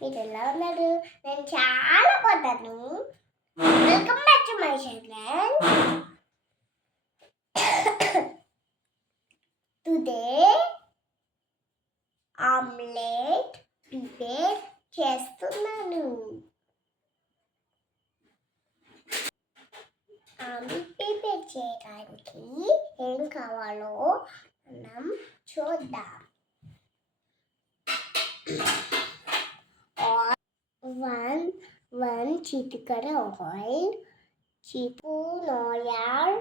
మీరు ఎలా ఉన్నారు? నేను చాలా బాగున్నాను. Welcome back to my channel. Today omelette prepare చేస్తున్నాను. ఆమ్లెట్ ప్రిపేర్ చేయడానికి ఏం కావాలో మనం చూద్దాం. One చిటికెడ ఆయిల్, స్పూన్ ఆయిల్,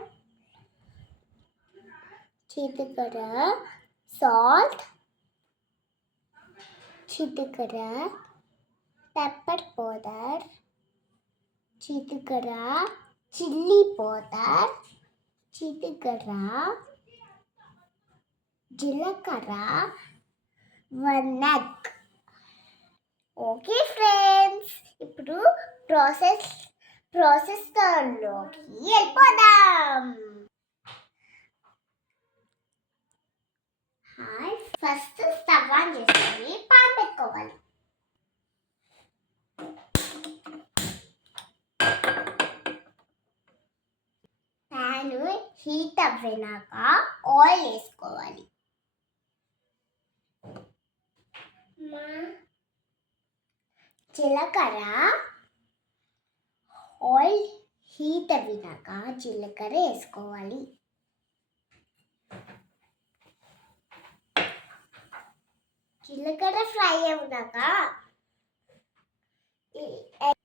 చిటికెడ సాల్ట్, చిటికెడ పెప్పర్ పౌడర్, చిటికెడ చిల్లీ పౌడర్, చిటికెడ జీలకర్ర, 1 ఎగ్. ఓకే ఫ్రెండ్స్, ఇప్పుడు ప్రాసెస్ లోకి వెళ్ళిపోదాం. ఫస్ట్ స్టవ్ ఆన్ చేసుకొని పాన్ పెట్టుకోవాలి. ప్యాన్ హీట్ అవ్వినాక ఆయిల్ వేసుకోవాలి. జీలకర్ర, ఆయిల్ హీట్ అవ్వినాక జీలకర్ర వేసుకోవాలి. జీలకర్ర ఫ్రై అవ్వినాక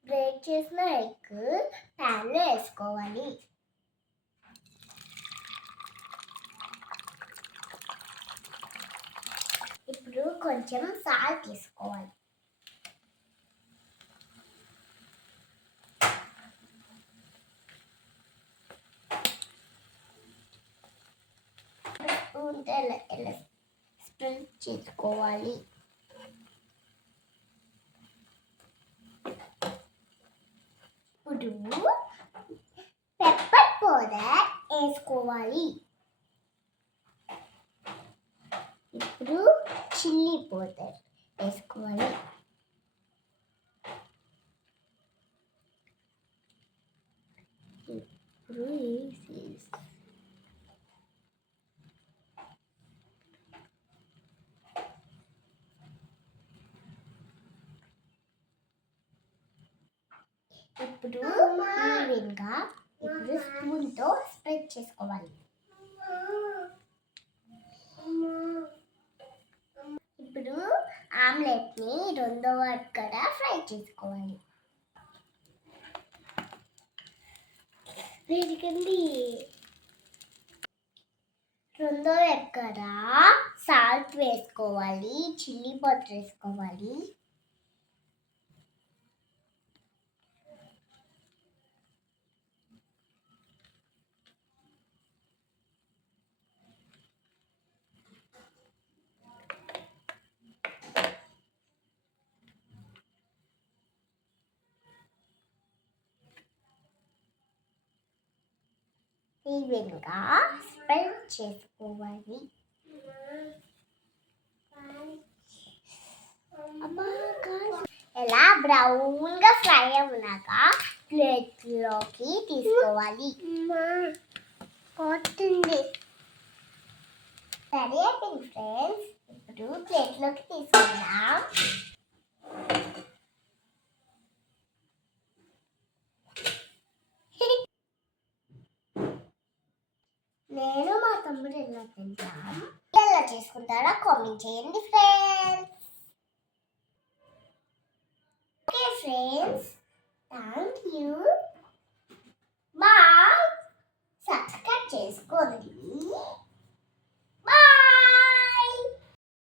బ్రేక్ చేసిన ఎగ్ ప్యాన్లో వేసుకోవాలి. ఇప్పుడు కొంచెం సాల్ట్ తీసుకోవాలి. స్ప్రెడ్ చేసుకోవాలి. ఇప్పుడు పెప్పర్ పౌడర్ వేసుకోవాలి. ఇప్పుడు చిల్లీ పౌడర్ వేసుకోవాలి. ఇప్పుడు ఈవెన్గా స్పూన్తో స్ప్రెడ్ చేసుకోవాలి. ఇప్పుడు ఆమ్లెట్ని రెండవ అక్కడ ఫ్రై చేసుకోవాలి. రెండో ఎక్కడ సాల్ట్ వేసుకోవాలి, చిల్లీ పౌడర్ వేసుకోవాలి. ఈవెన్గా స్ప్రెడ్ చేసుకోవాలి. ఎలా బ్రౌన్గా ఫ్రై అవ్వనాక ప్లేట్లోకి తీసుకోవాలి. పోతుంది సరే అయిపోయింది ఫ్రెండ్స్. ఇప్పుడు ప్లేట్లోకి తీసుకుందాం. నేను మా తమ్ముడు ఎలా తింటాం, ఎలా చేసుకుంటారో కామెంట్ చేయండి friends. Okay friends, thank you. Bye. Subscribe చేసుకోండి.